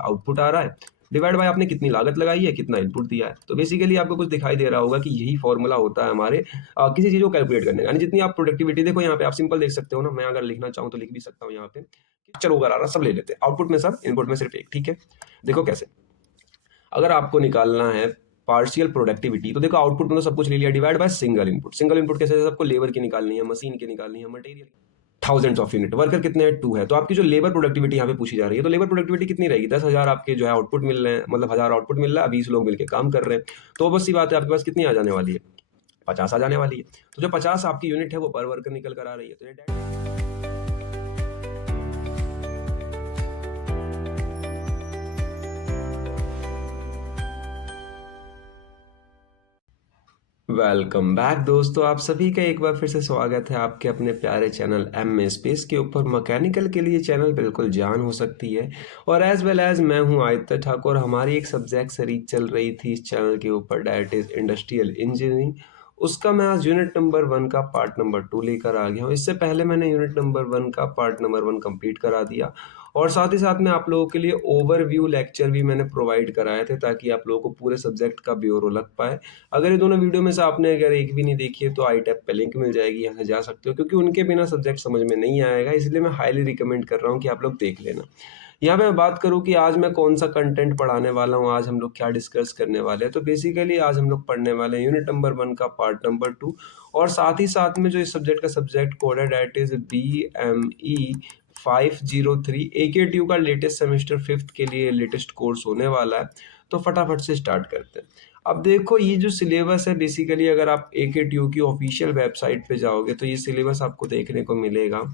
Output आ रहा है, divide by आपने कितनी लागत लगाई है, कितना इनपुट दिया है। तो बेसिकली आपको कुछ दिखाई दे रहा होगा कि यही फॉर्मूला होता है हमारे किसी चीज़ को कैलकुलेट करने का। यानी जितनी आप प्रोडक्टिविटी देखो यहाँ पे आप सिंपल देख सकते हो ना, मैं अगर लिखना चाहूँ तो लिख भी सकता हूँ यहाँ पे। चलो अगर आ रहा सब ले लेते हैं, आउटपुट में सब, इनपुट में सिर्फ एक, ठीक है। देखो कैसे, अगर आपको निकालना है पार्शियल प्रोडक्टिविटी तो देखो आउटपुट में तो सब कुछ ले लिया, divide by single input. Single input कैसे, जैसे आपको लेबर की निकालनी है, मशीन की निकालनी है, material, thousands of unit, worker कितने हैं, 2 है। तो आपकी जो लेबर प्रोडक्टिविटी यहाँ पे पूछी जा रही है, तो लेबर प्रोडक्टिविटी कितनी रहेगी, 10,000 आपके जो है आउटपुट मिल रहे हैं, मतलब 1000 आउटपुट मिल रहा है, 20 लोग मिलकर काम कर रहे हैं। तो बस सी बात है, आपके पास कितनी आ जाने वाली है, 50 आ जाने वाली है। तो जो 50 आपकी यूनिट है वो पर वर्कर निकल कर आ रही है। तो ये वेलकम बैक दोस्तों, आप सभी का एक बार फिर से स्वागत है आपके अपने प्यारे चैनल एम स्पेस के ऊपर। मैकेनिकल के लिए चैनल बिल्कुल जान हो सकती है। और एज वेल एज मैं हूं आदित्य ठाकुर। हमारी एक सब्जेक्ट सीरीज चल रही थी इस चैनल के ऊपर, दैट इज इंडस्ट्रियल इंजीनियरिंग। उसका मैं आज यूनिट नंबर 1 का पार्ट नंबर 2 लेकर आ गया हूँ। इससे पहले मैंने यूनिट नंबर 1 का पार्ट नंबर 1 कंप्लीट करा दिया, और साथ ही साथ में आप लोगों के लिए ओवरव्यू लेक्चर भी मैंने प्रोवाइड कराए थे, ताकि आप लोगों को पूरे सब्जेक्ट का ब्योरो लग पाए। अगर ये दोनों वीडियो में से आपने अगर एक भी नहीं देखी है तो आई टैब पे लिंक मिल जाएगी, यहाँ से जा सकते हो, क्योंकि उनके बिना सब्जेक्ट समझ में नहीं आएगा। इसलिए मैं हाईली रिकमेंड कर रहा हूँ कि आप लोग देख लेना। यहाँ पे मैं बात करूँ कि आज मैं कौन सा कंटेंट पढ़ाने वाला हूँ, आज हम लोग क्या डिस्कस करने वाले हैं, तो बेसिकली आज हम लोग पढ़ने वाले हैं यूनिट नंबर 1 का पार्ट नंबर 2। और साथ ही साथ में जो इस सब्जेक्ट का सब्जेक्ट कोड है, डेट इज BME 503। AKTU का लेटेस्ट सेमेस्टर 5th के लिए लेटेस्ट कोर्स होने वाला है। तो फटाफट से स्टार्ट करते हैं। अब देखो ये जो सिलेबस है, बेसिकली अगर आप AKTU की ऑफिशियल वेबसाइट पे जाओगे तो ये सिलेबस आपको देखने को मिलेगा।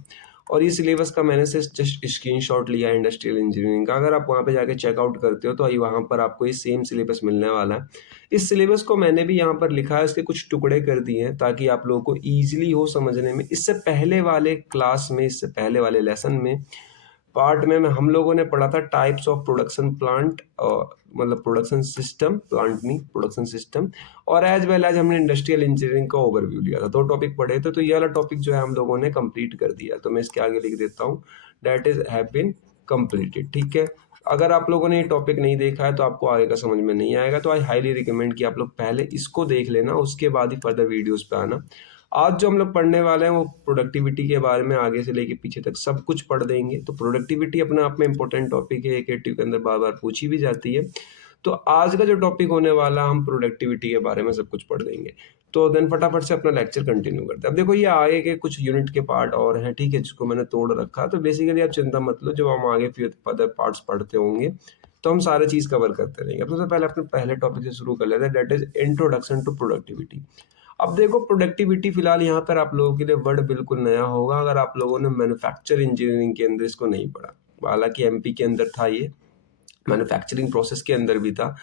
और ये सिलेबस का मैंने से जस्ट स्क्रीनशॉट लिया है इंडस्ट्रियल इंजीनियरिंग का। अगर आप वहाँ पे जाके चेकआउट करते हो तो वहाँ पर आपको ये सेम सिलेबस मिलने वाला है। इस सिलेबस को मैंने भी यहाँ पर लिखा है, इसके कुछ टुकड़े कर दिए हैं ताकि आप लोगों को ईजिली हो समझने में। इससे पहले वाले क्लास में, इससे पहले वाले लेसन में, पार्ट में हम लोगों ने पढ़ा था टाइप्स ऑफ प्रोडक्शन प्लांट, मतलब प्रोडक्शन सिस्टम, प्लांट नहीं प्रोडक्शन सिस्टम। और एज वेल एज हमने इंडस्ट्रियल इंजीनियरिंग का ओवरव्यू लिया था, 2 टॉपिक पढ़े थे। तो ये वाला टॉपिक जो है हम लोगों ने कंप्लीट कर दिया। तो मैं इसके आगे लिख देता हूँ, that is have been completed, ठीक है। अगर आप लोगों ने ये टॉपिक नहीं देखा है तो आपको आगे का समझ में नहीं आएगा। तो आई हाईली रिकमेंड कि आप लोग पहले इसको देख लेना, उसके बाद ही फर्दर वीडियोस पे आना। आज जो हम लोग पढ़ने वाले हैं वो प्रोडक्टिविटी के बारे में आगे से लेके पीछे तक सब कुछ पढ़ देंगे। तो प्रोडक्टिविटी अपने आप में इंपॉर्टेंट टॉपिक है, AKTU के अंदर बार बार पूछी भी जाती है। तो आज का जो टॉपिक होने वाला, हम प्रोडक्टिविटी के बारे में सब कुछ पढ़ देंगे। तो देन फटाफट से अपना लेक्चर कंटिन्यू करते हैं। अब देखो ये आगे के कुछ यूनिट के पार्ट और हैं, ठीक है, जिसको मैंने तोड़ रखा। तो बेसिकली आप चिंता मत लो, जब हम आगे फिर फर्दर पार्ट्स पढ़ते होंगे तो हम सारे चीज कवर करते रहेंगे। अब सबसे पहले अपने पहले टॉपिक से शुरू कर लेते हैं, that is introduction to productivity. अब देखो प्रोडक्टिविटी फिलहाल यहाँ पर आप लोगों के लिए वर्ड बिल्कुल नया होगा, अगर आप लोगों ने मैन्युफैक्चर इंजीनियरिंग के अंदर इसको नहीं पढ़ा। हालांकि MP के अंदर था, ये मैन्युफैक्चरिंग प्रोसेस के अंदर भी था।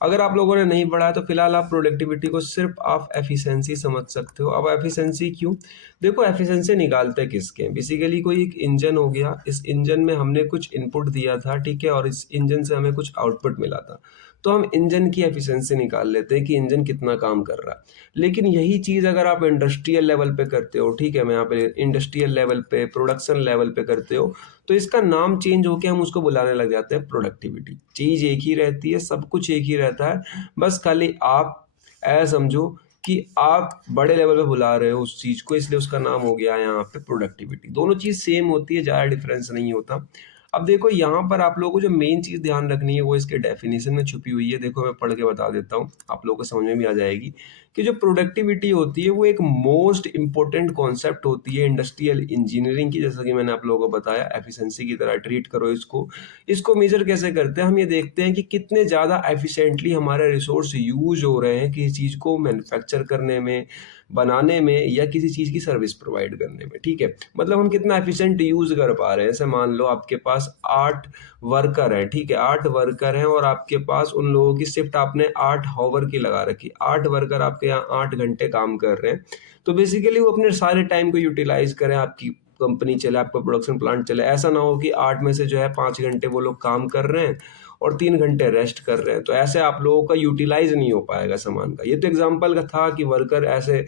अगर आप लोगों ने नहीं पढ़ा है तो फिलहाल आप प्रोडक्टिविटी को सिर्फ आप एफिशिएंसी समझ सकते हो। अब एफिशिएंसी क्यों, देखो एफिशिएंसी निकालते किसके हैं, बेसिकली कोई एक इंजन हो गया, इस इंजन में हमने कुछ इनपुट दिया था, ठीक है, और इस इंजन से हमें कुछ आउटपुट मिला था। तो हम इंजन की एफिशिएंसी निकाल लेते हैं कि इंजन कितना काम कर रहा है। लेकिन यही चीज़ अगर आप इंडस्ट्रियल लेवल पे करते हो, ठीक है, मैं यहाँ पे इंडस्ट्रियल लेवल पे, प्रोडक्शन लेवल पे करते हो, तो इसका नाम चेंज होके हम उसको बुलाने लग जाते हैं प्रोडक्टिविटी। चीज़ एक ही रहती है, सब कुछ एक ही रहता है, बस खाली आप ऐसा समझो कि आप बड़े लेवल पे बुला रहे हो उस चीज़ को, इसलिए उसका नाम हो गया यहाँ पे प्रोडक्टिविटी। दोनों चीज़ सेम होती है, ज़्यादा डिफरेंस नहीं होता। अब देखो यहाँ पर आप लोगों को जो मेन चीज़ ध्यान रखनी है वो इसके डेफिनेशन में छुपी हुई है। देखो मैं पढ़ के बता देता हूँ, आप लोगों को समझ में भी आ जाएगी कि जो प्रोडक्टिविटी होती है वो एक मोस्ट इंपॉर्टेंट कॉन्सेप्ट होती है इंडस्ट्रियल इंजीनियरिंग की। जैसा कि मैंने आप लोगों को बताया, एफिशिएंसी की तरह ट्रीट करो इसको। इसको मेजर कैसे करते हैं, हम ये देखते हैं कि कितने ज़्यादा एफिशिएंटली हमारे रिसोर्स यूज हो रहे हैं किसी चीज़ को मैन्युफैक्चर करने में, बनाने में, या किसी चीज़ की सर्विस प्रोवाइड करने में, ठीक है। मतलब हम कितना एफिशिएंट यूज कर पा रहे हैं। जैसे मान लो आपके पास 8 वर्कर है, ठीक है, 8 वर्कर हैं और आपके पास उन लोगों की शिफ्ट आपने 8 हॉवर की लगा रखी, 8 वर्कर आपके यहाँ 8 घंटे काम कर रहे हैं। तो बेसिकली वो अपने सारे टाइम को यूटिलाइज करें, आपकी कंपनी चले, आपका प्रोडक्शन प्लांट चले। ऐसा ना हो कि 8 में से जो है 5 घंटे वो लोग काम कर रहे हैं और 3 घंटे रेस्ट कर रहे हैं। तो ऐसे आप लोगों का यूटिलाइज नहीं हो पाएगा सामान का। ये तो एग्जाम्पल का था कि वर्कर ऐसे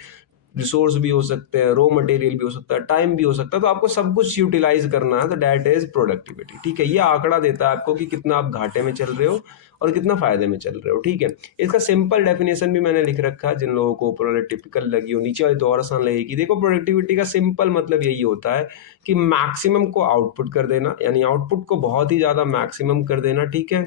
रिसोर्स भी हो सकते हैं, रॉ मटेरियल भी हो सकता है, टाइम भी हो सकता है, तो आपको सब कुछ यूटिलाइज करना है, तो दैट इज प्रोडक्टिविटी। ठीक है, ये आंकड़ा देता है आपको कि कितना आप घाटे में चल रहे हो और कितना फायदे में चल रहे हो। ठीक है, इसका सिंपल डेफिनेशन भी मैंने लिख रखा है, जिन लोगों को ऊपर वाले टिपिकल लगी हो, नीचे वाली तो और आसान लगेगी। देखो, प्रोडक्टिविटी का सिंपल मतलब यही होता है कि मैक्सिमम को आउटपुट कर देना, यानी आउटपुट को बहुत ही ज्यादा मैक्सिमम कर देना। ठीक है,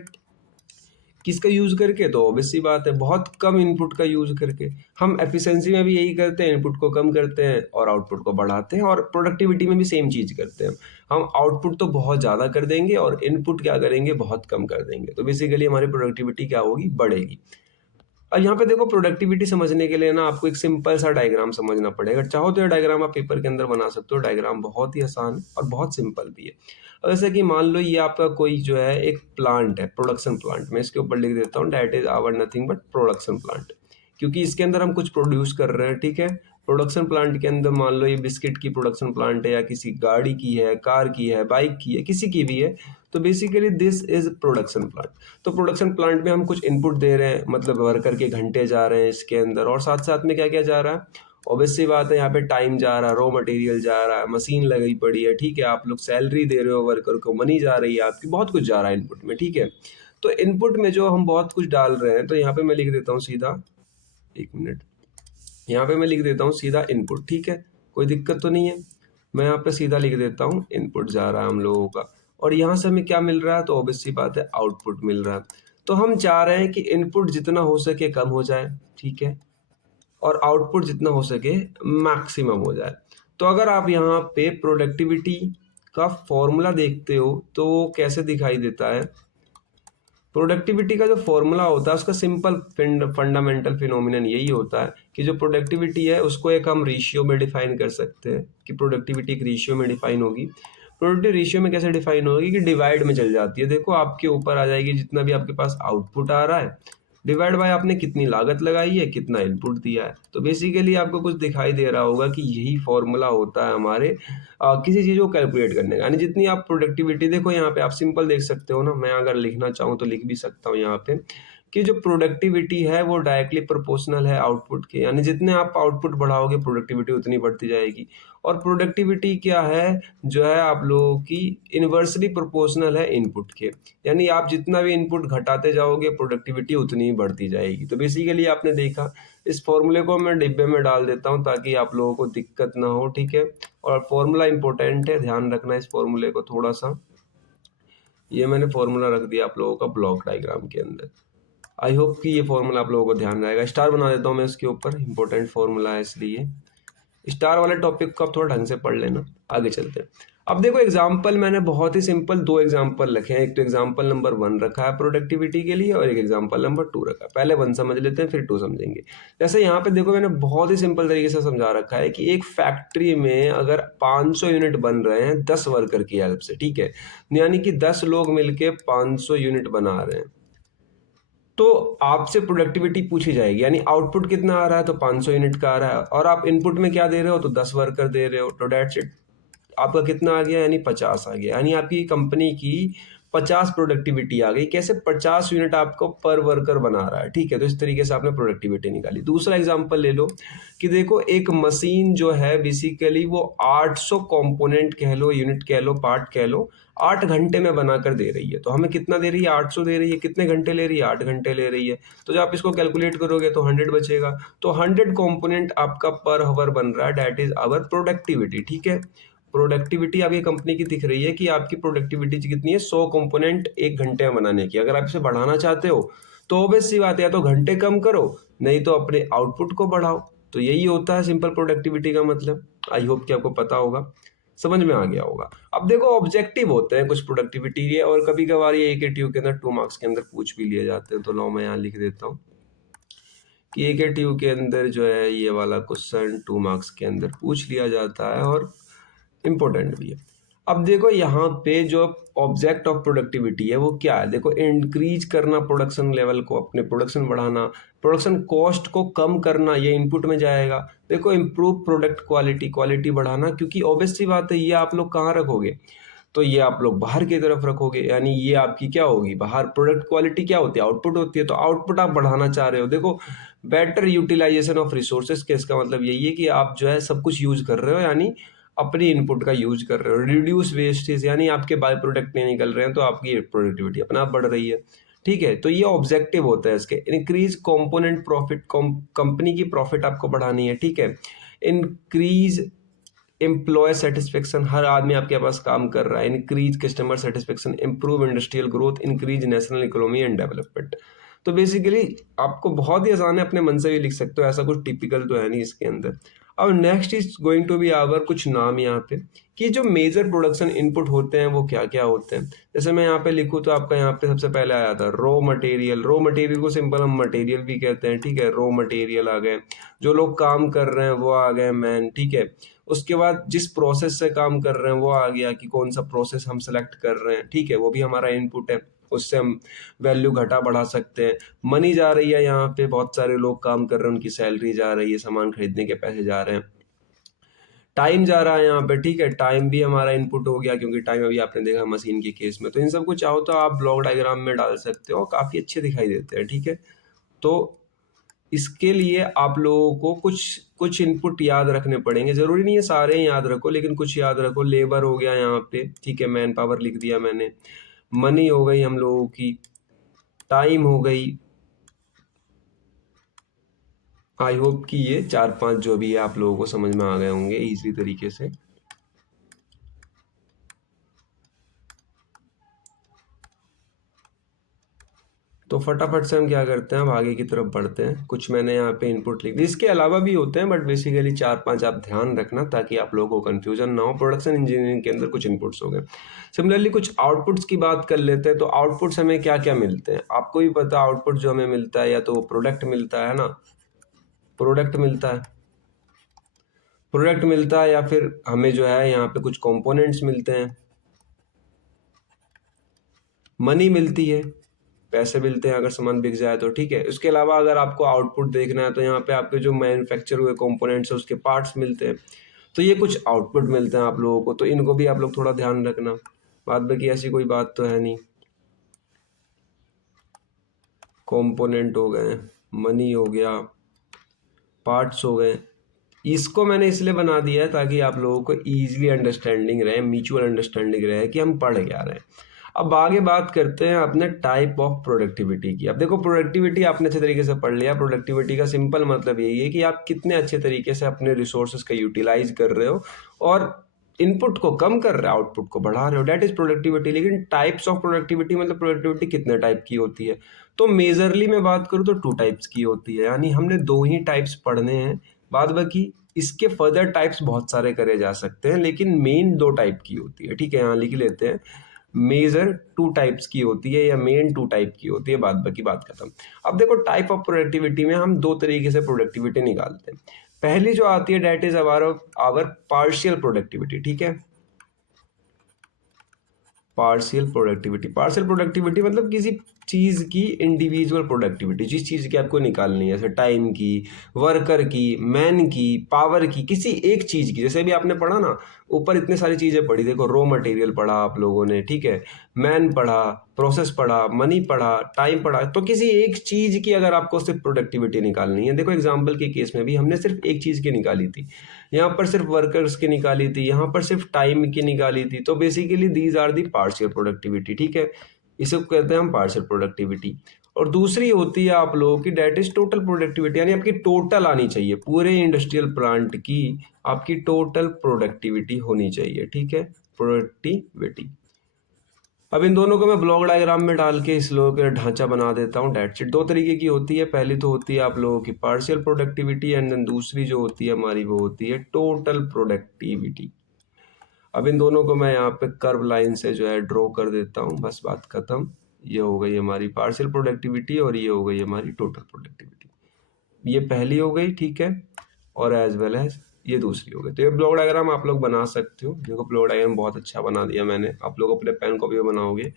किसका यूज करके? तो ऑब्वियस सी बात है, बहुत कम इनपुट का यूज करके। हम एफिशिएंसी में भी यही करते हैं, इनपुट को कम करते हैं और आउटपुट को बढ़ाते हैं, और प्रोडक्टिविटी में भी सेम चीज करते हैं। हम आउटपुट तो बहुत ज्यादा कर देंगे और इनपुट क्या करेंगे? बहुत कम कर देंगे, तो बेसिकली हमारी प्रोडक्टिविटी क्या होगी? बढ़ेगी। और यहाँ पे देखो, प्रोडक्टिविटी समझने के लिए ना आपको एक सिंपल सा डायग्राम समझना पड़ेगा। चाहो तो ये डायग्राम आप पेपर के अंदर बना सकते हो, डायग्राम बहुत ही आसान और बहुत सिंपल भी है। अब जैसे कि मान लो ये आपका कोई जो है एक प्लांट है, प्रोडक्शन प्लांट। मैं इसके ऊपर लिख देता हूँ, that is our nothing but production plant, क्योंकि इसके अंदर हम कुछ प्रोड्यूस कर रहे हैं। ठीक है, प्रोडक्शन प्लांट के अंदर मान लो ये बिस्किट की प्रोडक्शन प्लांट है, या किसी गाड़ी की है, कार की है, बाइक की है, किसी की भी है, तो basically this is production plant. तो प्रोडक्शन प्लांट में हम कुछ इनपुट दे रहे हैं, मतलब वर्कर के घंटे जा रहे हैं इसके अंदर, और साथ साथ में क्या क्या जा रहा है? ऑब्वियस सी बात है, यहाँ पे टाइम जा रहा है, रॉ मटेरियल जा रहा है, मशीन लगी पड़ी है। ठीक है, आप लोग सैलरी दे रहे हो वर्कर को, मनी जा रही है आपकी, बहुत कुछ जा रहा है इनपुट में। ठीक है, तो इनपुट में जो हम बहुत कुछ डाल रहे हैं, तो यहाँ पे मैं लिख देता हूँ सीधा, एक मिनट, यहाँ पे मैं लिख देता हूँ सीधा इनपुट। ठीक है, कोई दिक्कत तो नहीं है। मैं यहाँ पे सीधा लिख देता हूँ इनपुट जा रहा है हम लोगों का, और यहाँ से हमें क्या मिल रहा है? तो ऑब्वियस सी बात है, आउटपुट मिल रहा है। तो हम चाह रहे हैं कि इनपुट जितना हो सके कम हो जाए। ठीक है, और आउटपुट जितना हो सके मैक्सिमम हो जाए। तो अगर आप यहाँ पे प्रोडक्टिविटी का फॉर्मूला देखते हो तो वो कैसे दिखाई देता है? प्रोडक्टिविटी का जो फॉर्मूला होता है उसका सिंपल फंडामेंटल फिनोमिनन यही होता है कि जो प्रोडक्टिविटी है उसको एक हम रेशियो में डिफाइन कर सकते हैं, कि प्रोडक्टिविटी एक रेशियो में डिफाइन होगी। प्रोडक्टिव रेशियो में कैसे डिफाइन होगी? कि डिवाइड में चल जाती है। देखो, आपके ऊपर आ जाएगी जितना भी आपके पास आउटपुट आ रहा है, डिवाइड बाय आपने कितनी लागत लगाई है, कितना इनपुट दिया है। तो बेसिकली आपको कुछ दिखाई दे रहा होगा कि यही फॉर्मूला होता है हमारे किसी चीज़ को कैलकुलेट करने का। यानी जितनी आप प्रोडक्टिविटी, देखो यहाँ पे आप सिंपल देख सकते हो ना, मैं अगर लिखना चाहूँ तो लिख भी सकता हूँ यहाँ पे, कि जो प्रोडक्टिविटी है वो डायरेक्टली प्रोपोर्शनल है आउटपुट के। यानी जितने आप आउटपुट बढ़ाओगे प्रोडक्टिविटी उतनी बढ़ती जाएगी। और प्रोडक्टिविटी क्या है? जो है आप लोगों की इन्वर्सली प्रोपोर्शनल है इनपुट के। यानी आप जितना भी इनपुट घटाते जाओगे प्रोडक्टिविटी उतनी ही बढ़ती जाएगी। तो बेसिकली आपने देखा, इस फॉर्मूले को मैं डिब्बे में डाल देता हूँ ताकि आप लोगों को दिक्कत ना हो। ठीक है, और फॉर्मूला इंपॉर्टेंट है, ध्यान रखना इस फॉर्मूले को थोड़ा सा। ये मैंने फॉर्मूला रख दिया आप लोगों का ब्लॉक डायग्राम के अंदर। आई होप कि ये फॉर्मूला आप लोगों को ध्यान रहेगा। स्टार बना देता हूँ मैं इसके ऊपर, इंपॉर्टेंट फॉर्मूला है इसलिए। स्टार वाले टॉपिक को आप थोड़ा ढंग से पढ़ लेना। आगे चलते हैं। अब देखो, एग्जाम्पल मैंने बहुत ही सिंपल दो एग्जाम्पल रखे हैं। एक तो एग्जाम्पल नंबर 1 रखा है प्रोडक्टिविटी के लिए, और एक एग्जाम्पल नंबर 2 रखा है। पहले 1 समझ लेते हैं, फिर 2 समझेंगे। जैसे यहाँ पे देखो, मैंने बहुत ही सिंपल तरीके से समझा रखा है कि एक फैक्ट्री में अगर 500 यूनिट बन रहे हैं 10 वर्कर की हेल्प से, ठीक है, यानी कि 10 लोग मिलके 500 यूनिट बना रहे हैं, तो आपसे प्रोडक्टिविटी पूछी जाएगी। यानी आउटपुट कितना आ रहा है? तो 500 यूनिट का आ रहा है, और आप इनपुट में क्या दे रहे हो? तो 10 वर्कर दे रहे हो। तो डेट्स इट, आपका कितना आ गया? यानी 50 आ गया। यानी आपकी कंपनी की 50 प्रोडक्टिविटी आ गई। कैसे? 50 यूनिट आपको पर वर्कर बना रहा है। ठीक है, तो इस तरीके से आपने प्रोडक्टिविटी निकाली। दूसरा एग्जांपल ले लो कि देखो, एक मशीन जो है बेसिकली वो 800 कंपोनेंट कह लो, यूनिट कह लो, पार्ट कह लो, 8 घंटे में बनाकर दे रही है। तो हमें कितना दे रही है? 800 दे रही है। कितने घंटे ले रही है? 8 घंटे ले रही है। तो जब आप इसको कैलकुलेट करोगे तो 100 बचेगा। तो 100 कंपोनेंट आपका पर आवर बन रहा है, दैट इज आवर प्रोडक्टिविटी। ठीक है, प्रोडक्टिविटी आपकी कंपनी की दिख रही है कि आपकी प्रोडक्टिविटी कितनी है? 100 कंपोनेंट 1 घंटे में बनाने की। अगर आप इसे बढ़ाना चाहते हो तो ऑब्वियस सी बात है, या तो घंटे कम करो, नहीं तो अपने आउटपुट को बढ़ाओ। तो यही होता है सिंपल प्रोडक्टिविटी का मतलब। आई होप कि आपको पता होगा, समझ में आ गया होगा। अब देखो, ऑब्जेक्टिव होते हैं कुछ प्रोडक्टिविटी के, और कभी कभार ये AKTU के अंदर 2 मार्क्स के अंदर पूछ भी लिए जाते हैं। तो लो मैं यहाँ लिख देता हूँ कि AKTU के अंदर जो है ये वाला क्वेश्चन 2 मार्क्स के अंदर पूछ लिया जाता है, और इम्पोर्टेंट भी है। अब देखो, यहाँ पे जो ऑब्जेक्ट ऑफ प्रोडक्टिविटी है वो क्या है? देखो, इंक्रीज करना प्रोडक्शन लेवल को, अपने प्रोडक्शन बढ़ाना, प्रोडक्शन कॉस्ट को कम करना, ये इनपुट में जाएगा। देखो, इम्प्रूव प्रोडक्ट क्वालिटी, क्वालिटी बढ़ाना, क्योंकि ऑब्वियस सी बात है ये आप लोग कहाँ रखोगे? तो ये आप लोग बाहर की तरफ रखोगे, यानी ये आपकी क्या होगी, बाहर प्रोडक्ट क्वालिटी क्या होती है, आउटपुट होती है, तो आउटपुट आप बढ़ाना चाह रहे हो। देखो, बेटर यूटिलाइजेशन ऑफ रिसोर्सेज के इसका मतलब यही है कि आप जो है सब कुछ यूज कर रहे हो, यानी अपनी इनपुट का यूज कर रहे हो। रिड्यूस वेस्टेज, यानी आपके बाय प्रोडक्ट नहीं निकल रहे हैं, तो आपकी प्रोडक्टिविटी अपने आप बढ़ रही है। ठीक है, तो ये ऑब्जेक्टिव होता है इसके। इंक्रीज कंपोनेंट प्रॉफिट, कंपनी की प्रॉफिट आपको बढ़ानी है। ठीक है, इंक्रीज एम्प्लॉय सेटिस्फेक्शन, हर आदमी आपके पास काम कर रहा है। Increase customer satisfaction, improve industrial growth, increase national economy and development. तो बेसिकली आपको बहुत ही आसान है, अपने मन से भी लिख सकते हो, ऐसा कुछ टिपिकल तो है नहीं इसके अंदर। अब next is going to be our कुछ नाम यहाँ पे, कि जो मेजर प्रोडक्शन इनपुट होते हैं वो क्या क्या होते हैं। जैसे मैं यहाँ पे लिखूँ तो आपका यहाँ पे सबसे पहले आया था रॉ मटेरियल। रॉ मटेरियल को सिंपल हम मटेरियल भी कहते हैं। ठीक है, रॉ मटेरियल आ गए, जो लोग काम कर रहे हैं वो आ गए मैन। ठीक है, उसके बाद जिस प्रोसेस से काम कर रहे हैं वो आ गया, कि कौन सा प्रोसेस हम सेलेक्ट कर रहे हैं। ठीक है, वो भी हमारा इनपुट है, उससे हम वैल्यू घटा बढ़ा सकते हैं। मनी जा रही है, यहाँ पे बहुत सारे लोग काम कर रहे हैं, उनकी सैलरी जा रही है, सामान खरीदने के पैसे जा रहे हैं। टाइम जा रहा है यहाँ पे। ठीक है, टाइम भी हमारा इनपुट हो गया, क्योंकि टाइम अभी आपने देखा मशीन के केस में। तो इन सब को चाहो तो आप ब्लॉक डायग्राम में डाल सकते हो, काफ़ी अच्छे दिखाई देते हैं। ठीक है, तो इसके लिए आप लोगों को कुछ कुछ इनपुट याद रखने पड़ेंगे। जरूरी नहीं है सारे ही याद रखो, लेकिन कुछ याद रखो। लेबर हो गया यहाँ पे, ठीक है, मैन पावर लिख दिया मैंने। मनी हो गई हम लोगों की, टाइम हो गई। आई होप कि ये 4-5 जो भी है आप लोगों को समझ में आ गए होंगे इजी तरीके से। तो फटाफट से हम क्या करते हैं, अब आगे की तरफ बढ़ते हैं। कुछ मैंने यहाँ पे इनपुट लिख दी, इसके अलावा भी होते हैं, बट बेसिकली 4-5 आप ध्यान रखना, ताकि आप लोगों को कंफ्यूजन ना हो। प्रोडक्शन इंजीनियरिंग के अंदर कुछ इनपुट्स हो गए। सिमिलरली कुछ आउटपुट्स की बात कर लेते हैं। तो आउटपुट्स हमें क्या क्या मिलते हैं, आपको भी पता। आउटपुट जो हमें मिलता है, या तो प्रोडक्ट मिलता है ना, प्रोडक्ट मिलता है, प्रोडक्ट मिलता है, या फिर हमें जो है यहाँ पे कुछ कंपोनेंट्स मिलते हैं, मनी मिलती है, पैसे मिलते हैं अगर सामान बिक जाए तो। ठीक है, उसके अलावा अगर आपको आउटपुट देखना है, तो यहाँ पे आपके जो मैन्युफैक्चर हुए कंपोनेंट्स है उसके पार्ट्स मिलते हैं। तो ये कुछ आउटपुट मिलते हैं आप लोगों को, तो इनको भी आप लोग थोड़ा ध्यान रखना। बाद बाकी ऐसी कोई बात तो है नहीं। कंपोनेंट हो गए, मनी हो गया, पार्ट्स हो गए। इसको मैंने इसलिए बना दिया है ताकि आप लोगों को ईजिली अंडरस्टैंडिंग रहे, म्यूचुअल अंडरस्टैंडिंग रहे कि हम पढ़ क्या रहे हैं। अब आगे बात करते हैं अपने टाइप ऑफ प्रोडक्टिविटी की। अब देखो, प्रोडक्टिविटी आपने अच्छे तरीके से पढ़ लिया। प्रोडक्टिविटी का सिंपल मतलब यही है कि आप कितने अच्छे तरीके से अपने रिसोर्सेज का यूटिलाइज कर रहे हो, और इनपुट को कम कर रहे हो, आउटपुट को बढ़ा रहे हो। That is productivity. लेकिन टाइप्स ऑफ प्रोडक्टिविटी मतलब प्रोडक्टिविटी कितने टाइप की होती है, तो मेजरली मैं बात करूँ तो 2 टाइप्स की होती है, यानी हमने 2 ही टाइप्स पढ़ने हैं। बाद बाकी इसके फर्दर टाइप्स बहुत सारे करे जा सकते हैं, लेकिन मेन 2 टाइप की होती है। ठीक है, यहाँ लिख लेते हैं, मेजर 2 टाइप्स की होती है, या मेन 2 टाइप की होती है। बाद बाकी बात खत्म। अब देखो, टाइप ऑफ प्रोडक्टिविटी में हम 2 तरीके से प्रोडक्टिविटी निकालते हैं। पहली जो आती है, that is our partial productivity. ठीक है, पार्शियल प्रोडक्टिविटी। पार्शियल प्रोडक्टिविटी मतलब किसी चीज़ की इंडिविजुअल प्रोडक्टिविटी, जिस चीज़ की आपको निकालनी है, जैसे टाइम की, वर्कर की, मैन की, पावर की, किसी एक चीज़ की। जैसे भी आपने पढ़ा ना, ऊपर इतने सारी चीज़ें पढ़ी। देखो, रॉ मटेरियल पढ़ा आप लोगों ने, ठीक है, मैन पढ़ा, प्रोसेस पढ़ा, मनी पढ़ा, टाइम पढ़ा। तो किसी एक चीज़ की अगर आपको सिर्फ प्रोडक्टिविटी निकालनी है, देखो एग्जाम्पल के केस में भी हमने सिर्फ एक चीज़ की निकाली थी। यहाँ पर सिर्फ वर्कर्स की निकाली थी, यहाँ पर सिर्फ टाइम की निकाली थी। तो basically these are the partial productivity. ठीक है, इसे कहते हैं हम पार्शियल प्रोडक्टिविटी। और दूसरी होती है आप लोगों की, डेट इज टोटल प्रोडक्टिविटी, यानी आपकी टोटल आनी चाहिए, पूरे इंडस्ट्रियल प्लांट की आपकी टोटल प्रोडक्टिविटी होनी चाहिए। ठीक है, प्रोडक्टिविटी। अब इन दोनों को मैं ब्लॉक डायग्राम में डाल के इस लोगों का ढांचा बना देता हूँ। डेट शीट 2 तरीके की होती है। पहली तो होती है आप लोगों की पार्शियल प्रोडक्टिविटी, एंड देन दूसरी जो होती है हमारी, वो होती है टोटल प्रोडक्टिविटी। अब इन दोनों को मैं यहाँ पे कर्व लाइन से जो है ड्रॉ कर देता हूँ, बस बात खत्म। ये हो गई हमारी पार्शियल प्रोडक्टिविटी, और ये हो गई हमारी टोटल प्रोडक्टिविटी। ये पहली हो गई, ठीक है, और एज वेल एज ये दूसरी हो गई। तो ये ब्लॉक डायग्राम आप लोग बना सकते हो। देखो, ब्लॉक डायग्राम बहुत अच्छा बना दिया मैंने। आप लोग अपने पेन कॉपी में बनाओगे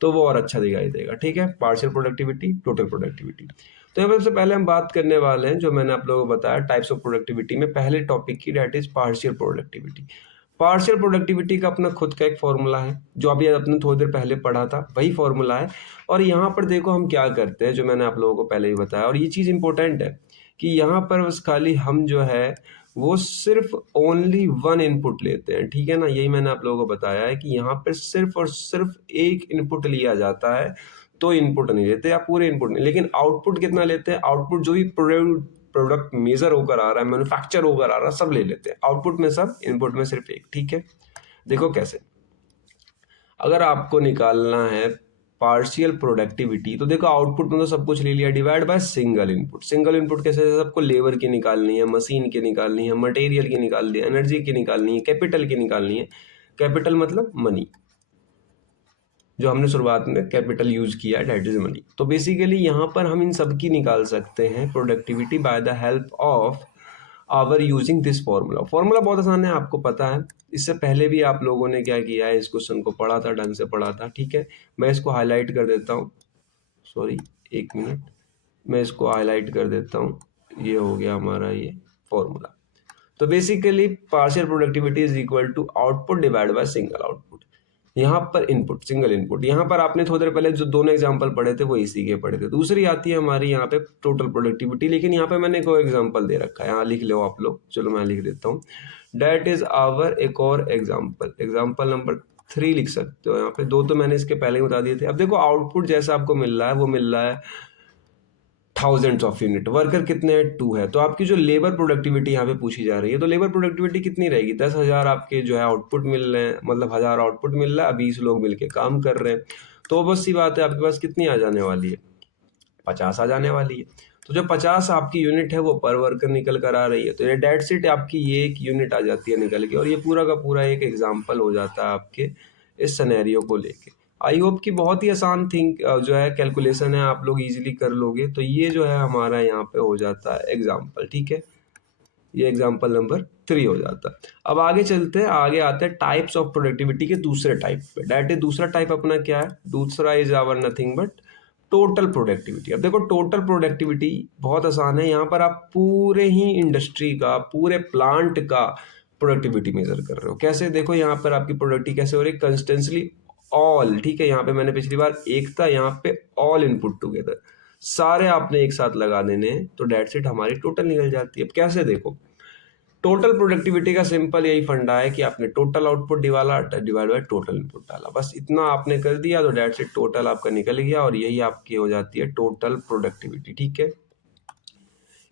तो वो और अच्छा दिखाई देगा। ठीक है, पार्शियल प्रोडक्टिविटी, टोटल प्रोडक्टिविटी। तो यहाँ पर सबसे पहले हम बात करने वाले हैं, जो मैंने आप लोगों को बताया टाइप्स ऑफ प्रोडक्टिविटी में, पहले टॉपिक की, that is partial productivity. Partial productivity का अपना खुद का एक फॉर्मूला है, जो अभी आपने थोड़ी देर पहले पढ़ा था, वही फॉर्मूला है। और यहाँ पर देखो हम क्या करते हैं, जो मैंने आप लोगों को पहले ही बताया, और ये चीज़ इंपॉर्टेंट है कि यहाँ पर बस खाली हम जो है वो सिर्फ ओनली वन इनपुट लेते हैं, ठीक है ना। यही मैंने आप लोगों को बताया है कि यहाँ पर सिर्फ और सिर्फ एक इनपुट लिया जाता है, तो इनपुट नहीं लेते या पूरे इनपुट नहीं, लेकिन आउटपुट कितना लेते हैं, आउटपुट जो भी प्रोडक्ट मेजर होकर आ रहा है, मैन्युफैक्चर होकर आ रहा है, सब ले लेते हैं आउटपुट में सब, इनपुट में सिर्फ एक, ठीक है। देखो कैसे, अगर आपको निकालना है पार्शियल प्रोडक्टिविटी, तो देखो आउटपुट में तो सब कुछ ले लिया, divide by single input. Single input कैसे, जैसे सबको लेबर की निकालनी है, मशीन की निकालनी है, मटेरियल की निकालनी है, एनर्जी की निकालनी है, कैपिटल की निकालनी है। कैपिटल मतलब मनी, जो हमने शुरुआत में कैपिटल यूज किया है, डेट इज मनी। तो बेसिकली यहाँ पर हम इन सब की निकाल सकते हैं productivity by the help of our using this formula. Formula बहुत आसान है, आपको पता है, इससे पहले भी आप लोगों ने क्या किया है, इस क्वेश्चन को पढ़ा था, ढंग से पढ़ा था, ठीक है। मैं इसको हाईलाइट कर देता हूँ, सॉरी 1 मिनट, मैं इसको हाईलाइट कर देता हूँ। ये हो गया हमारा ये फॉर्मूला। तो basically partial productivity is equal to output divide by single output. यहाँ पर इनपुट, सिंगल इनपुट। यहाँ पर आपने थोड़ी देर पहले जो दोनों एग्जांपल पढ़े थे वो इसी के पढ़े थे। दूसरी आती है हमारी यहाँ पे टोटल प्रोडक्टिविटी, लेकिन यहाँ पे मैंने कोई एग्जांपल दे रखा है, यहाँ लिख लो आप लोग, चलो मैं लिख देता हूँ। डेट इज आवर एक और एग्जाम्पल, एग्जाम्पल नंबर 3 लिख सकते हो। यहाँ पे दो तो मैंने इसके पहले ही बता दिए थे। अब देखो आउटपुट जैसा आपको मिल रहा है, वो मिल रहा है थाउजेंड्स ऑफ यूनिट, वर्कर कितने हैं, 2 है। तो आपकी जो लेबर प्रोडक्टिविटी यहाँ पे पूछी जा रही है, तो लेबर प्रोडक्टिविटी कितनी रहेगी, 10,000 आपके जो है आउटपुट मिल रहे हैं, मतलब 1000 आउटपुट मिल रहा है, 20 लोग मिलके काम कर रहे हैं। तो बस सी बात है, आपके पास कितनी आ जाने वाली है, 50 आ जाने वाली है। तो जो 50 आपकी यूनिट है वो पर वर्कर निकल कर आ रही है, तो ये डेट शीट आपकी ये एक यूनिट आ जाती है निकल के, और ये पूरा का पूरा एक एग्जाम्पल हो जाता है आपके इस सिनेरियो को लेके। आई होप कि बहुत ही आसान थिंक जो है कैलकुलेशन है, आप लोग इजीली कर लोगे। तो ये जो है हमारा यहाँ पे हो जाता है एग्जाम्पल, ठीक है, ये एग्जाम्पल नंबर 3 हो जाता है। अब आगे चलते हैं, आगे आते हैं टाइप्स ऑफ प्रोडक्टिविटी के दूसरे टाइप पे। डेट इज दूसरा टाइप अपना क्या है, दूसरा is our nothing but total productivity. अब देखो टोटल प्रोडक्टिविटी बहुत आसान है, यहाँ पर आप पूरे ही इंडस्ट्री का, पूरे प्लांट का प्रोडक्टिविटी मेजर कर रहे हो। कैसे, देखो यहाँ पर आपकी प्रोडक्टिविटी कैसे हो रही है, कंसिस्टेंटली ऑल, ठीक है। यहाँ पे मैंने पिछली बार एक था, यहाँ पे ऑल इनपुट टुगेदर, सारे आपने एक साथ लगा देने हैं, तो डेट शीट हमारी टोटल निकल जाती है। अब कैसे, देखो टोटल प्रोडक्टिविटी का सिंपल यही फंडा है कि आपने total output divide by total input डाला, बस इतना आपने कर दिया, तो डेट शीट टोटल आपका निकल गया, और यही आपकी हो जाती है टोटल प्रोडक्टिविटी, ठीक है।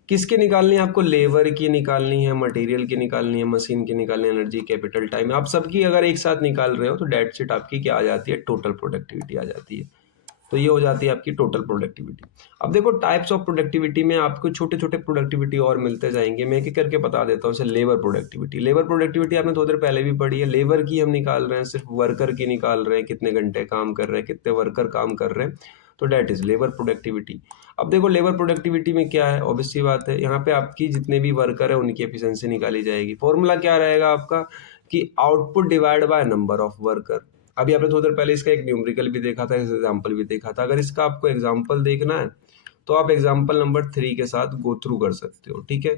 किसकी निकालनी है आपको, लेबर की निकालनी है, मटेरियल की निकालनी है, मशीन की निकालनी है, एनर्जी, कैपिटल, टाइम, आप सबकी अगर एक साथ निकाल रहे हो तो डेट शीट आपकी क्या आ जाती है, टोटल प्रोडक्टिविटी आ जाती है। तो ये हो जाती है आपकी टोटल प्रोडक्टिविटी। अब देखो टाइप्स ऑफ प्रोडक्टिविटी में आपको छोटे छोटे प्रोडक्टिविटी और मिलते जाएंगे, मैं एक एक करके बता देता हूँ। जैसे लेबर प्रोडक्टिविटी, लेबर प्रोडक्टिविटी आपने थोड़ी देर पहले भी पढ़ी है। लेबर की हम निकाल रहे हैं, सिर्फ वर्कर की निकाल रहे हैं, कितने घंटे काम कर रहे हैं, कितने वर्कर काम कर रहे हैं, तो डेट इज लेबर प्रोडक्टिविटी। अब देखो लेबर प्रोडक्टिविटी में क्या है, ऑब्वियस सी बात है, यहाँ पे आपकी जितने भी वर्कर है उनकी एफिशिएंसी निकाली जाएगी। फॉर्मूला क्या रहेगा आपका कि output divide by number of worker. अभी आपने थोड़ी देर पहले इसका एक न्यूमेरिकल भी देखा था, एग्जाम्पल भी देखा था। अगर इसका आपको एग्जाम्पल देखना है तो आप एग्जाम्पल नंबर 3 के साथ गो थ्रू कर सकते हो, ठीक है।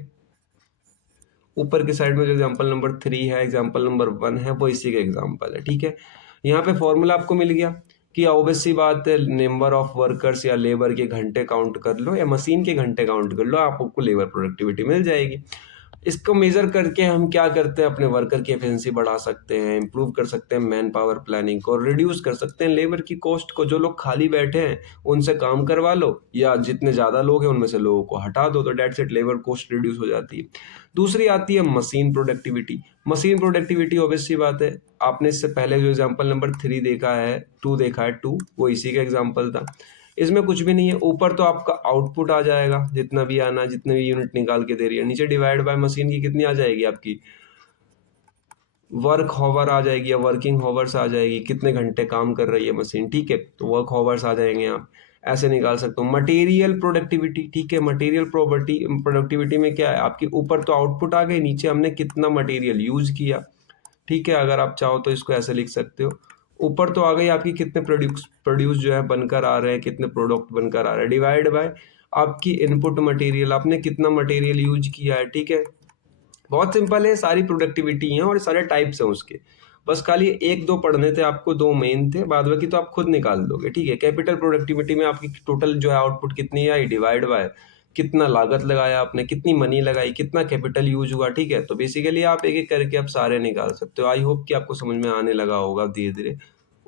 ऊपर के साइड में जो एग्जाम्पल नंबर 3 है, एग्जाम्पल नंबर 1 है, वो इसी का एग्जाम्पल है, ठीक है। यहाँ पे फॉर्मूला आपको मिल गया कि ऑब्वियस सी बात है, नंबर ऑफ वर्कर्स या लेबर के घंटे काउंट कर लो या मशीन के घंटे काउंट कर लो, आपको लेबर प्रोडक्टिविटी मिल जाएगी। इसको मेजर करके हम क्या करते हैं, अपने वर्कर की एफिशिएंसी बढ़ा सकते हैं, इंप्रूव कर सकते हैं मैन पावर प्लानिंग को, रिड्यूस कर सकते हैं लेबर की कॉस्ट को। जो लोग खाली बैठे हैं उनसे काम करवा लो, या जितने ज़्यादा लोग हैं उनमें से लोगों को हटा दो, तो that's it, labour cost reduce हो जाती है। दूसरी आती है machine productivity. Machine productivity obvious सी बात है, आपने इससे पहले जो एग्जाम्पल नंबर 3 देखा है, 2 देखा है, 2 वो इसी का एग्जाम्पल था। इसमें कुछ भी नहीं है, ऊपर तो आपका आउटपुट आ जाएगा जितना भी आना, जितने भी यूनिट निकाल के दे रही है, नीचे डिवाइड बाय मशीन की कितनी आ जाएगी आपकी वर्क हॉवर आ जाएगी या वर्किंग हॉवर्स आ जाएगी, कितने घंटे काम कर रही है मशीन, ठीक है, तो वर्क हॉवर्स आ जाएंगे, आप ऐसे निकाल सकते हो। मटेरियल प्रोडक्टिविटी, ठीक है, मटेरियल प्रोडक्टिविटी में क्या है, आपकी ऊपर तो आउटपुट आ गई, नीचे हमने कितना मटेरियल यूज किया, ठीक है। अगर आप चाहो तो इसको ऐसे लिख सकते हो, ऊपर तो आ गई आपकी कितने प्रोड्यूस जो है बनकर आ रहे हैं, कितने प्रोडक्ट बनकर आ रहे हैं, डिवाइड बाय आपकी इनपुट मटेरियल, आपने कितना मटेरियल यूज किया है, ठीक है। बहुत सिंपल है, सारी प्रोडक्टिविटी हैं और सारे टाइप्स हैं उसके। बस खाली 1-2 पढ़ने थे आपको, 2 मेन थे, बाद बाकी तो आप खुद निकाल दोगे, ठीक है? कैपिटल प्रोडक्टिविटी में आपकी टोटल जो है आउटपुट कितनी आई, डिवाइड बाय कितना लागत लगाया आपने, कितनी मनी लगाई, कितना कैपिटल यूज़ हुआ, ठीक है? तो बेसिकली आप एक-एक करके आप सारे निकाल सकते हो। आई होप कि आपको समझ में आने लगा होगा धीरे-धीरे।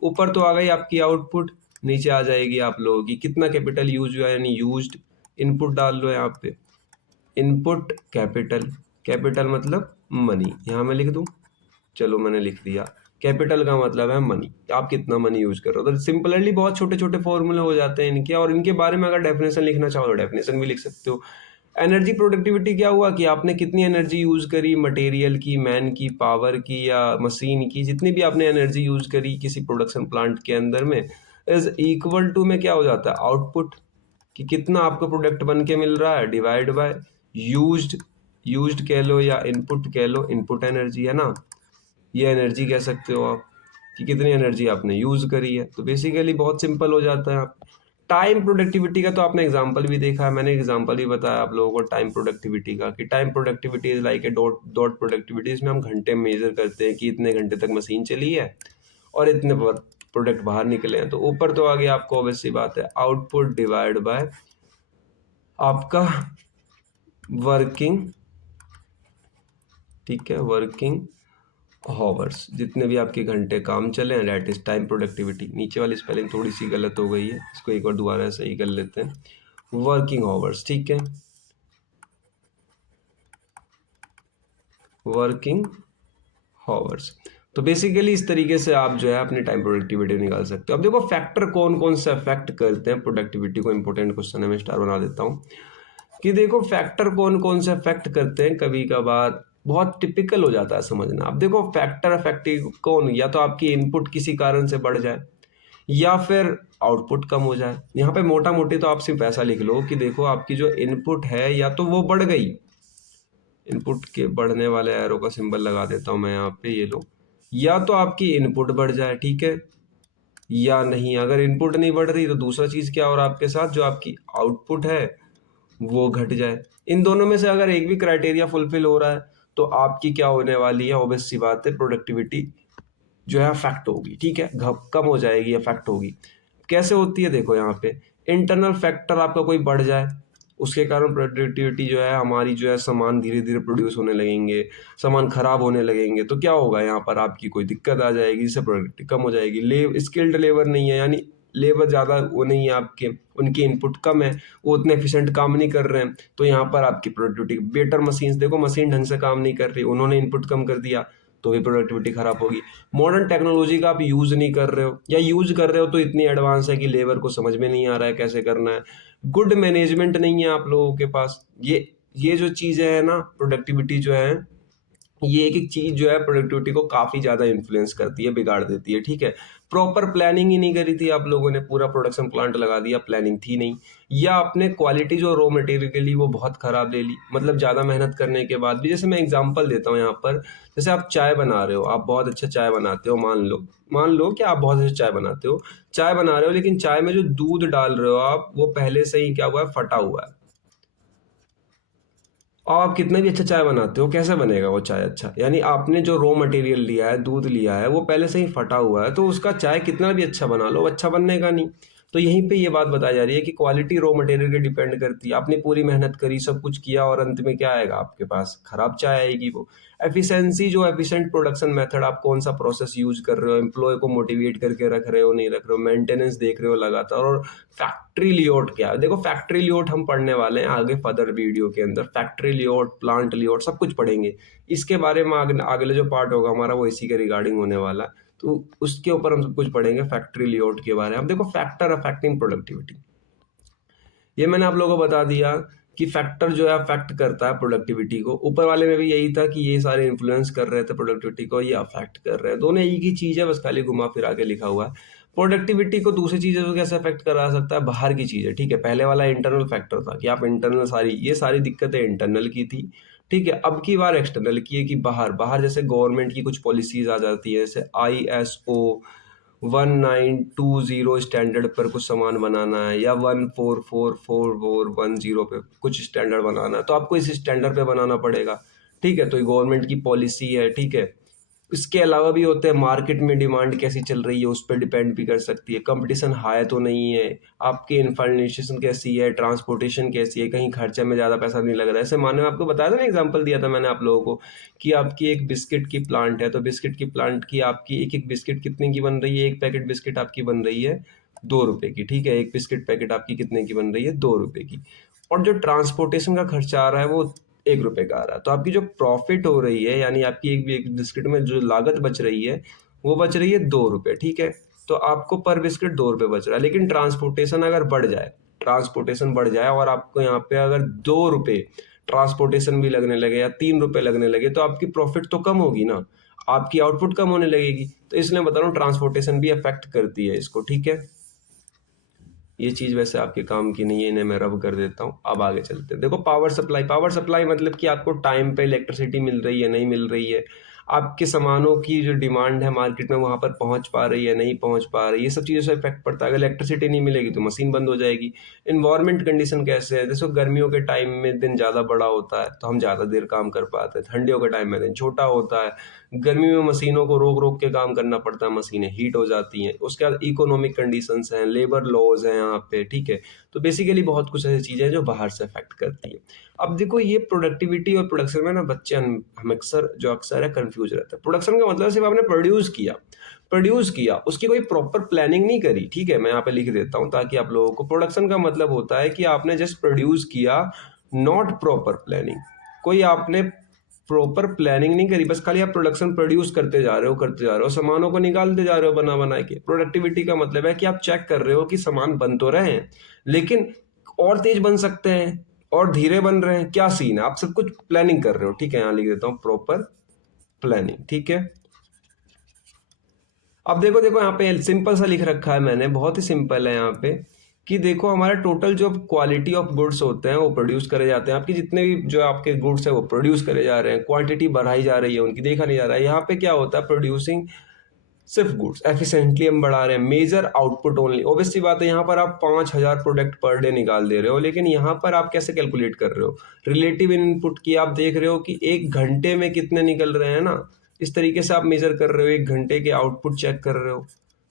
ऊपर तो आ गई आपकी आउटपुट, नीचे आ जाएगी आप लोगों की कितना कैपिटल यूज़ हुआ यानी यूज़्ड। इनपुट डाल लो यहाँ पे, इनपुट कैपिटल, कैपिटल मतलब मनी, यहाँ मैं लिख दूँ? चलो मैंने लिख दिया। कैपिटल का मतलब है मनी, आप कितना मनी यूज़ कर रहे हो। तो सिंपली बहुत छोटे-छोटे फॉर्मूले हो जाते हैं इनके, और इनके बारे में अगर डेफिनेशन लिखना चाहो तो डेफिनेशन भी लिख सकते हो। एनर्जी प्रोडक्टिविटी क्या हुआ कि आपने कितनी एनर्जी यूज़ करी, मटेरियल की, मैन की, पावर की या मशीन की, जितनी भी आपने एनर्जी यूज़ करी किसी प्रोडक्शन प्लांट के अंदर में, इज़ इक्वल टू में क्या हो जाता है आउटपुट, कि कितना आपको प्रोडक्ट बन के मिल रहा है, डिवाइड बाय यूज्ड, यूज्ड कह लो या इनपुट कह लो, इनपुट एनर्जी है ना, ये एनर्जी कह सकते हो आप, कि कितनी एनर्जी आपने यूज़ करी है। तो बेसिकली बहुत सिंपल हो जाता है आप। टाइम प्रोडक्टिविटी का तो आपने एग्जांपल भी देखा है, मैंने एग्जांपल भी बताया आप लोगों को टाइम प्रोडक्टिविटी का, कि time productivity is like a dot dot productivity. इसमें हम घंटे मेजर करते हैं कि इतने घंटे तक मशीन चली है और इतने प्रोडक्ट बाहर निकले हैं। तो ऊपर तो आगे आपको ऑब्वियस सी बात है आउटपुट डिवाइड बाय आपका वर्किंग, ठीक है, वर्किंग हॉवर्स, जितने भी आपके घंटे काम चले हैं, दैट इज टाइम प्रोडक्टिविटी। नीचे वाली स्पेलिंग थोड़ी सी गलत हो गई है, इसको एक बार दोबारा सही कर लेते हैं। वर्किंग हॉवर्स, ठीक है, वर्किंग हॉवर्स। तो बेसिकली इस तरीके से आप जो है अपनी टाइम प्रोडक्टिविटी निकाल सकते हो। अब देखो फैक्टर कौन कौन से अफेक्ट करते हैं प्रोडक्टिविटी को, इंपॉर्टेंट क्वेश्चन है, मैं स्टार बना देता हूँ कि देखो फैक्टर कौन कौन से अफेक्ट करते हैं। कभी कभार बहुत टिपिकल हो जाता है समझना। अब देखो फैक्टर अफेक्टिव कौन, या तो आपकी इनपुट किसी कारण से बढ़ जाए या फिर आउटपुट कम हो जाए। यहाँ पे मोटा मोटी तो आप सिर्फ ऐसा लिख लो कि देखो आपकी जो इनपुट है या तो वो बढ़ गई, इनपुट के बढ़ने वाले एरो का सिंबल लगा देता हूँ मैं यहाँ पे, ये लो, या तो आपकी इनपुट बढ़ जाए, ठीक है, या नहीं। अगर इनपुट नहीं बढ़ रही तो दूसरा चीज क्या हो रहा है आपके साथ, जो आपकी आउटपुट है वो घट जाए। इन दोनों में से अगर एक भी क्राइटेरिया फुलफिल हो रहा है तो आपकी क्या होने वाली है, ऑब्वियस सी बात है, प्रोडक्टिविटी जो है अफेक्ट होगी, ठीक है, कम हो जाएगी, अफेक्ट होगी। कैसे होती है देखो यहाँ पे, इंटरनल फैक्टर आपका कोई बढ़ जाए, उसके कारण प्रोडक्टिविटी जो है हमारी जो है, सामान धीरे धीरे प्रोड्यूस होने लगेंगे, सामान खराब होने लगेंगे, तो क्या होगा यहाँ पर आपकी कोई दिक्कत आ जाएगी, जिससे प्रोडक्टिविटी कम हो जाएगी। स्किल्ड लेबर नहीं है, यानी लेबर ज़्यादा वो नहीं है आपके, उनकी इनपुट कम है, वो उतने एफिशिएंट काम नहीं कर रहे हैं, तो यहाँ पर आपकी प्रोडक्टिविटी बेटर। मशीन्स देखो, मशीन ढंग से काम नहीं कर रही, उन्होंने इनपुट कम कर दिया तो भी प्रोडक्टिविटी खराब होगी। मॉडर्न टेक्नोलॉजी का आप यूज़ नहीं कर रहे हो, या यूज़ कर रहे हो तो इतनी एडवांस है कि लेबर को समझ में नहीं आ रहा है कैसे करना है। गुड मैनेजमेंट नहीं है आप लोगों के पास। ये जो चीज़ें हैं ना, प्रोडक्टिविटी जो है, ये एक एक चीज जो है प्रोडक्टिविटी को काफी ज्यादा इन्फ्लुएंस करती है, बिगाड़ देती है, ठीक है। प्रॉपर प्लानिंग ही नहीं करी थी आप लोगों ने, पूरा प्रोडक्शन प्लांट लगा दिया, प्लानिंग थी नहीं, या आपने क्वालिटी जो रॉ मटेरियल के लिए वो बहुत खराब ले ली, मतलब ज्यादा मेहनत करने के बाद भी। जैसे मैं एग्जांपल देता हूँ यहाँ पर, जैसे आप चाय बना रहे हो, आप बहुत अच्छा चाय बनाते हो, मान लो कि आप बहुत अच्छा चाय बनाते हो, चाय बना रहे हो, लेकिन चाय में जो दूध डाल रहे हो आप, वो पहले से ही क्या हुआ है, फटा हुआ है। और आप कितना भी अच्छा चाय बनाते हो, कैसे बनेगा वो चाय अच्छा, यानी आपने जो रॉ मटेरियल लिया है, दूध लिया है, वो पहले से ही फटा हुआ है, तो उसका चाय कितना भी अच्छा बना लो, अच्छा बनने का नहीं। तो यहीं पे ये बात बताई जा रही है कि क्वालिटी रॉ मटेरियल पे डिपेंड करती है। आपने पूरी मेहनत करी, सब कुछ किया, और अंत में क्या आएगा आपके पास, खराब चाय आएगी वो। एफिशिएंसी, जो एफिशिएंट प्रोडक्शन मेथड, आप कौन सा प्रोसेस यूज कर रहे हो, एम्प्लॉय को मोटिवेट करके रख रहे हो नहीं रख रहे हो, मेंटेनेंस देख रहे हो लगातार, और फैक्ट्री लेआउट क्या है। देखो फैक्ट्री लेआउट हम पढ़ने वाले हैं आगे फर्दर वीडियो के अंदर, फैक्ट्री लेआउट, प्लांट लेआउट, सब कुछ पढ़ेंगे। इसके बारे में अगले जो पार्ट होगा हमारा वो इसी के रिगार्डिंग होने वाला है, तो उसके ऊपर हम सब कुछ पढ़ेंगे फैक्ट्री लेआउट के बारे में। अब देखो फैक्टर अफेक्टिंग प्रोडक्टिविटी, ये मैंने आप लोगों को बता दिया कि फैक्टर जो है अफेक्ट करता है प्रोडक्टिविटी को। ऊपर वाले में भी यही था कि ये सारे इन्फ्लुएंस कर रहे थे प्रोडक्टिविटी को, ये अफेक्ट कर रहे हैं, दोनों एक ही चीज है, बस खाली घुमा फिरा के लिखा हुआ है। प्रोडक्टिविटी को दूसरी चीजों को कैसे अफेक्ट करा सकता है, बाहर की चीजें, ठीक है। पहले वाला इंटरनल फैक्टर था कि आप इंटरनल, ये सारी दिक्कतें इंटरनल की थी, ठीक है। अब की बार एक्सटर्नल की है कि बाहर बाहर जैसे गवर्नमेंट की कुछ पॉलिसीज आ जाती है, जैसे ISO 1920 स्टैंडर्ड पर कुछ सामान बनाना है, या 1444410 पे कुछ स्टैंडर्ड बनाना है, तो आपको इस स्टैंडर्ड पे बनाना पड़ेगा, ठीक है, तो ये गवर्नमेंट की पॉलिसी है, ठीक है। इसके अलावा भी होते हैं, मार्केट में डिमांड कैसी चल रही है उस पर डिपेंड भी कर सकती है, कंपटीशन हाई तो नहीं है, आपकी इन्फ्लेशन कैसी है, ट्रांसपोर्टेशन कैसी है, कहीं खर्चे में ज़्यादा पैसा नहीं लग रहा है। ऐसे माने आपको बताया था ना, एग्जांपल दिया था मैंने आप लोगों को कि आपकी एक बिस्किट की प्लांट है, तो बिस्किट की प्लांट की आपकी एक एक बिस्किट कितने की बन रही है, एक पैकेट बिस्किट आपकी बन रही है 2 रुपए की, ठीक है, एक बिस्किट पैकेट आपकी कितने की बन रही है, 2 रुपए की। और जो ट्रांसपोर्टेशन का खर्चा आ रहा है वो 1 रुपए का आ रहा है, तो आपकी जो प्रॉफिट हो रही है, यानी आपकी एक बिस्किट में जो लागत बच रही है वो बच रही है 2 रुपए, ठीक है। तो आपको पर बिस्किट 2 रुपए बच रहा है, लेकिन ट्रांसपोर्टेशन अगर बढ़ जाए, ट्रांसपोर्टेशन बढ़ जाए और आपको यहाँ पे अगर 2 रुपए ट्रांसपोर्टेशन भी लगने लगे या 3 रुपए लगने लगे, तो आपकी प्रॉफिट तो कम होगी ना, आपकी आउटपुट कम होने लगेगी। तो इसलिए बता रहा हूँ ट्रांसपोर्टेशन भी अफेक्ट करती है इसको, ठीक है। ये चीज़ वैसे आपके काम की नहीं है, इन्हें मैं रब कर देता हूँ। अब आगे चलते हैं। देखो पावर सप्लाई, पावर सप्लाई मतलब कि आपको टाइम पे इलेक्ट्रिसिटी मिल रही है नहीं मिल रही है, आपके सामानों की जो डिमांड है मार्केट में वहाँ पर पहुँच पा रही है नहीं पहुँच पा रही है, ये सब चीज़ों से इफेक्ट पड़ता है। अगर इलेक्ट्रिसिटी नहीं मिलेगी तो मशीन बंद हो जाएगी। इन्वायरमेंट कंडीशन कैसे है, देखो गर्मियों के टाइम में दिन ज़्यादा बड़ा होता है तो हम ज़्यादा देर काम कर पाते हैं, ठंडियों के टाइम में दिन छोटा होता है, गर्मी में मशीनों को रोक रोक के काम करना पड़ता है, मशीनें हीट हो जाती हैं। उसके बाद इकोनॉमिक कंडीशंस हैं, लेबर लॉज हैं यहाँ पे, ठीक है। तो बेसिकली बहुत कुछ ऐसी चीज़ें हैं जो बाहर से अफेक्ट करती है। अब देखो ये प्रोडक्टिविटी और प्रोडक्शन में ना बच्चे हम अक्सर है कंफ्यूज रहते हैं। प्रोडक्शन का मतलब सिर्फ आपने प्रोड्यूस किया, उसकी कोई प्रॉपर प्लानिंग नहीं करी, ठीक है। मैं यहाँ पे लिख देता हूँ ताकि आप लोगों को, प्रोडक्शन का मतलब होता है कि आपने जस्ट प्रोड्यूस किया, नॉट प्रॉपर प्लानिंग। कोई आपने प्रॉपर प्लानिंग नहीं करी, बस खाली आप प्रोडक्शन प्रोड्यूस करते जा रहे हो, सामानों को निकालते जा रहे हो बना बना के। प्रोडक्टिविटी का मतलब है कि आप चेक कर रहे हो कि सामान बन तो रहे हैं, लेकिन और तेज बन सकते हैं और धीरे बन रहे हैं, क्या सीन है, आप सब कुछ प्लानिंग कर रहे हो, ठीक है। यहाँ लिख देता हूँ प्रॉपर प्लानिंग, ठीक है। अब देखो देखो यहाँ पे सिंपल सा लिख रखा है मैंने, बहुत ही सिंपल है यहाँ पे, कि देखो हमारा टोटल जो क्वालिटी ऑफ गुड्स होते हैं वो प्रोड्यूस करे जाते हैं, आपकी जितने भी जो आपके गुड्स है वो प्रोड्यूस करे जा रहे हैं, क्वांटिटी बढ़ाई जा रही है उनकी, देखा नहीं जा रहा है। यहाँ पे क्या होता है, प्रोड्यूसिंग सिर्फ गुड्स एफिशिएंटली हम बढ़ा रहे हैं, मेजर आउटपुट ओनली। ऑब्वियस सी बात है, यहाँ पर आप 5,000 प्रोडक्ट पर डे निकाल दे रहे हो, लेकिन यहाँ पर आप कैसे कैलकुलेट कर रहे हो, रिलेटिव इनपुट की आप देख रहे हो कि 1 घंटे में कितने निकल रहे हैं ना, इस तरीके से आप मेजर कर रहे हो, 1 घंटे के आउटपुट चेक कर रहे हो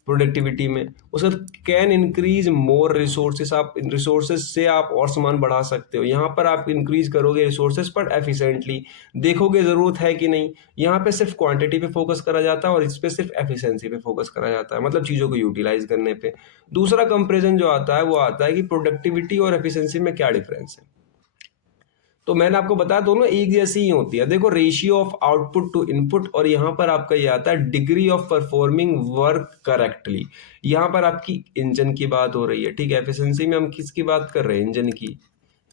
प्रोडक्टिविटी में। उसका कैन इंक्रीज मोर रिसोर्सेस, आप रिसोर्सेज से आप और सामान बढ़ा सकते हो। यहाँ पर आप इंक्रीज करोगे रिसोर्सेज पर एफिशिएंटली, देखोगे ज़रूरत है कि नहीं। यहाँ पे सिर्फ क्वांटिटी पे फोकस करा जाता है और इस पे सिर्फ एफिशिएंसी पे फोकस करा जाता है, मतलब चीज़ों को यूटिलाइज करने पे। दूसरा कंपेरिजन जो आता है वो आता है कि प्रोडक्टिविटी और एफिशिएंसी में क्या डिफरेंस है। तो मैंने आपको बताया दोनों एक जैसी ही होती है। देखो ratio of output to input, और यहाँ पर आपका ये आता है degree of performing work correctly. यहाँ पर आपकी इंजन की बात हो रही है, ठीक है। एफिशिएंसी में हम किसकी बात कर रहे हैं, इंजन की।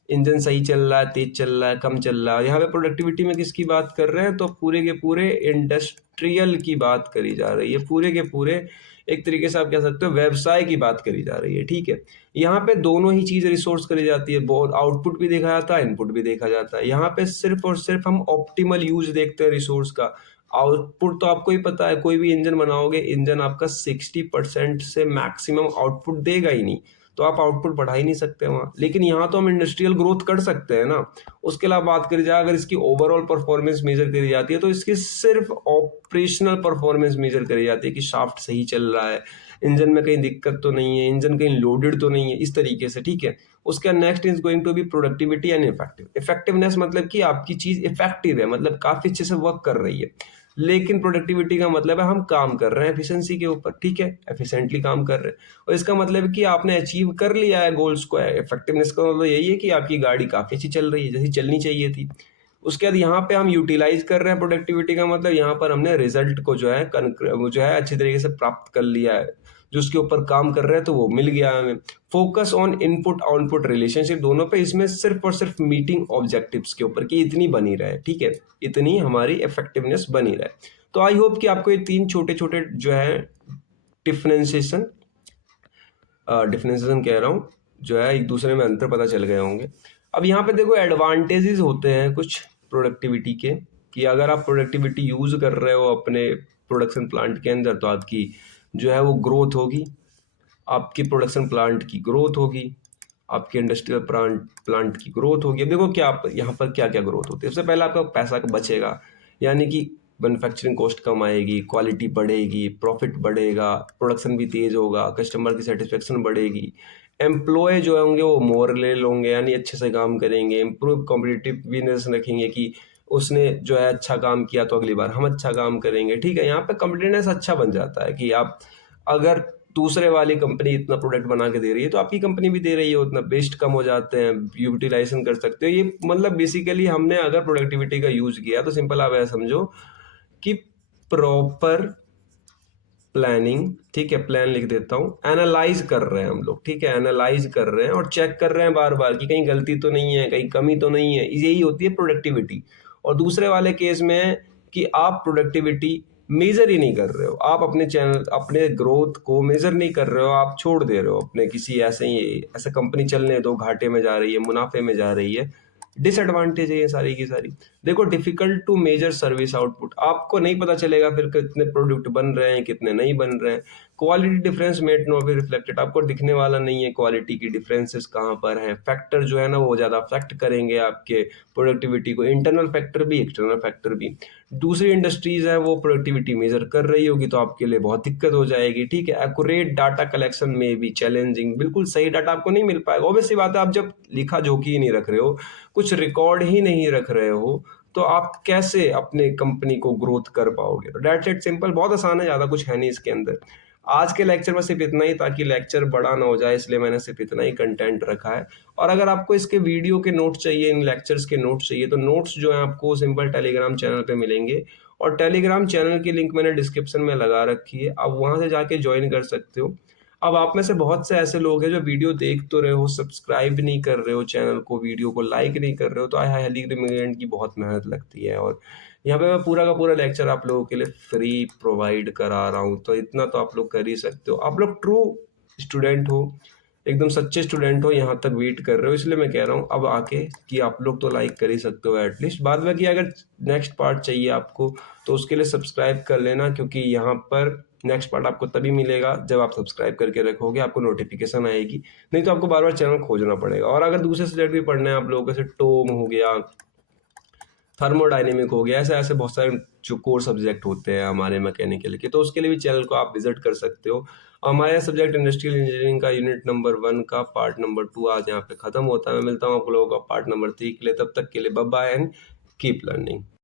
इंजन सही चल रहा है, तेज चल रहा है, कम चल रहा है। यहाँ पे प्रोडक्टिविटी में किसकी बात कर रहे हैं, तो पूरे के पूरे इंडस्ट्रियल की बात करी जा रही है, पूरे के पूरे एक तरीके से आप कह सकते हो व्यवसाय की बात करी जा रही है, ठीक है। यहाँ पे दोनों ही चीज़ रिसोर्स करी जाती है, बहुत आउटपुट भी देखा जाता है, इनपुट भी देखा जाता है। यहाँ पे सिर्फ और सिर्फ हम ऑप्टिमल यूज देखते हैं रिसोर्स का। आउटपुट तो आपको ही पता है, कोई भी इंजन बनाओगे, इंजन आपका 60% से मैक्सिमम आउटपुट देगा ही नहीं, तो आप आउटपुट बढ़ा ही नहीं सकते वहाँ। लेकिन यहाँ तो हम इंडस्ट्रियल ग्रोथ कर सकते हैं ना। उसके अलावा बात करी जाए, अगर इसकी ओवरऑल परफॉर्मेंस मेजर करी जाती है तो इसकी सिर्फ ऑपरेशनल परफॉर्मेंस मेजर करी जाती है कि शाफ्ट सही चल रहा है, इंजन में कहीं दिक्कत तो नहीं है, इंजन कहीं लोडेड तो नहीं है, इस तरीके से, ठीक है। उसका next is going to be productivity and effective. Effectiveness मतलब कि आपकी चीज इफेक्टिव है, मतलब काफी अच्छे से वर्क कर रही है। लेकिन प्रोडक्टिविटी का मतलब है हम काम कर रहे हैं एफिशिएंसी के ऊपर, ठीक है, एफिशिएंटली काम कर रहे हैं। और इसका मतलब है कि आपने अचीव कर लिया है गोल्स को। इफेक्टिवनेस का मतलब यही है कि आपकी गाड़ी काफी अच्छी चल रही है, जैसी चलनी चाहिए थी। उसके बाद यहाँ पे हम यूटिलाइज कर रहे हैं, प्रोडक्टिविटी का मतलब यहाँ पर हमने रिजल्ट को जो है अच्छी तरीके से प्राप्त कर लिया है, जो उसके ऊपर काम कर रहे हैं तो वो मिल गया हमें। Focus on input output relationship दोनों पे, इसमें सिर्फ और सिर्फ मीटिंग ऑब्जेक्टिव्स के ऊपर कि इतनी बनी रहे, ठीक है, इतनी हमारी इफेक्टिवनेस बनी रहे। तो आई होप कि आपको ये 3 छोटे छोटे जो है डिफरेंशिएशन डिफरेंशिएशन कह रहा हूँ, जो है एक दूसरे में अंतर पता चल गए होंगे। अब यहाँ पे देखो एडवांटेजेस होते हैं कुछ प्रोडक्टिविटी के, कि अगर आप प्रोडक्टिविटी यूज कर रहे हो अपने प्रोडक्शन प्लांट के अंदर तो आपकी जो है वो ग्रोथ होगी, आपकी प्रोडक्शन प्लांट की ग्रोथ होगी। आपके इंडस्ट्रियल प्लांट प्लांट की ग्रोथ होगी। अब देखो क्या आप यहाँ पर क्या-क्या ग्रोथ होती है। सबसे पहले आपका पैसा बचेगा, यानी कि मैन्युफैक्चरिंग कॉस्ट कम आएगी, क्वालिटी बढ़ेगी, प्रॉफिट बढ़ेगा, प्रोडक्शन भी तेज़ होगा, कस्टमर की सैटिस्फैक्शन बढ़ेगी। एम्प्लॉय जो होंगे वो मोरलेल होंगे, यानी अच्छे से काम करेंगे, इम्प्रूव कॉम्पिटिटिवनेस रखेंगे कि उसने जो है अच्छा काम किया तो अगली बार हम अच्छा काम करेंगे, ठीक है? यहाँ पे कॉम्पिटिटिवनेस अच्छा बन जाता है कि आप अगर दूसरे वाली कंपनी इतना प्रोडक्ट बना के दे रही है तो आपकी कंपनी भी दे रही है उतना, वेस्ट कम हो जाते हैं, यूटिलाइजेशन कर सकते हो। ये मतलब बेसिकली हमने अगर प्रोडक्टिविटी का यूज किया तो सिंपल आप ऐसा समझो कि प्रॉपर प्लानिंग, ठीक है? प्लान लिख देता हूँ, एनालाइज कर रहे हैं हम लोग, ठीक है? एनालाइज कर रहे हैं और चेक कर रहे हैं बार बार कि कहीं गलती तो नहीं है, कहीं कमी तो नहीं है। यही होती है प्रोडक्टिविटी। और दूसरे वाले केस में है कि आप प्रोडक्टिविटी मेजर ही नहीं कर रहे हो, आप अपने चैनल अपने ग्रोथ को मेजर नहीं कर रहे हो, आप छोड़ दे रहे हो अपने किसी ऐसे ही ऐसे कंपनी चलने दो, घाटे में जा रही है, मुनाफे में जा रही है। डिसएडवांटेज है ये सारी की सारी। देखो difficult to measure service output, आपको नहीं पता चलेगा फिर कितने प्रोडक्ट बन रहे हैं कितने नहीं बन रहे हैं। Quality difference might not be reflected, आपको दिखने वाला नहीं है क्वालिटी की डिफरेंसेस कहाँ पर हैं। फैक्टर जो है ना वो ज़्यादा अफेक्ट करेंगे आपके प्रोडक्टिविटी को, इंटरनल फैक्टर भी एक्सटर्नल फैक्टर भी। दूसरी इंडस्ट्रीज है वो प्रोडक्टिविटी मेजर कर रही होगी तो आपके लिए बहुत दिक्कत हो जाएगी, ठीक है? एक्यूरेट डाटा कलेक्शन में भी चैलेंजिंग, बिल्कुल सही डाटा आपको नहीं मिल पाएगा। ऑब्वियसली बात है, आप जब लिखा जोखी ही नहीं रख रहे हो, कुछ रिकॉर्ड ही नहीं रख रहे हो, तो आप कैसे अपने कंपनी को ग्रोथ कर पाओगे? तो दैट्स इट, सिंपल, बहुत आसान है, ज़्यादा कुछ है नहीं इसके अंदर। आज के लेक्चर में सिर्फ इतना ही, ताकि लेक्चर बड़ा ना हो जाए इसलिए मैंने सिर्फ इतना ही कंटेंट रखा है। और अगर आपको इसके वीडियो के नोट्स चाहिए, इन लेक्चर्स के नोट्स चाहिए, तो नोट्स जो है आपको सिंपल टेलीग्राम चैनल पे मिलेंगे। और टेलीग्राम चैनल की लिंक मैंने डिस्क्रिप्शन में लगा रखी है, आप वहाँ से जाके ज्वाइन कर सकते हो। अब आप में से बहुत से ऐसे लोग हैं जो वीडियो देख तो रहे हो, सब्सक्राइब नहीं कर रहे हो चैनल को, वीडियो को लाइक नहीं कर रहे हो, तो आई हाईली रिकमेंड की बहुत मेहनत लगती है। और यहाँ पे मैं पूरा का पूरा लेक्चर आप लोगों के लिए फ्री प्रोवाइड करा रहा हूँ, तो इतना तो आप लोग कर ही सकते हो। आप लोग ट्रू स्टूडेंट हो, एकदम सच्चे स्टूडेंट हो, यहाँ तक वेट कर रहे हो, इसलिए मैं कह रहा हूँ अब आके कि आप लोग तो लाइक कर ही सकते हो एटलीस्ट। बाद में कि अगर नेक्स्ट पार्ट चाहिए आपको तो उसके लिए सब्सक्राइब कर लेना, क्योंकि यहाँ पर नेक्स्ट पार्ट आपको तभी मिलेगा जब आप सब्सक्राइब करके रखोगे, आपको नोटिफिकेशन आएगी। नहीं तो आपको बार बार चैनल खोजना पड़ेगा। और अगर दूसरे सब्जेक्ट भी पढ़ने हैं आप लोगों को, जैसे टोम हो गया, थर्मोडायनेमिक हो गया, ऐसे ऐसे बहुत सारे जो कोर सब्जेक्ट होते हैं हमारे मैकेनिकल के, तो उसके लिए भी चैनल को आप विजिट कर सकते हो। हमारे सब्जेक्ट इंडस्ट्रियल इंजीनियरिंग का यूनिट नंबर 1 का पार्ट नंबर 2 आज यहाँ पे खत्म होता है। मैं मिलता हूँ आप लोगों का पार्ट नंबर 3 के लिए, तब तक के लिए bye bye and keep learning.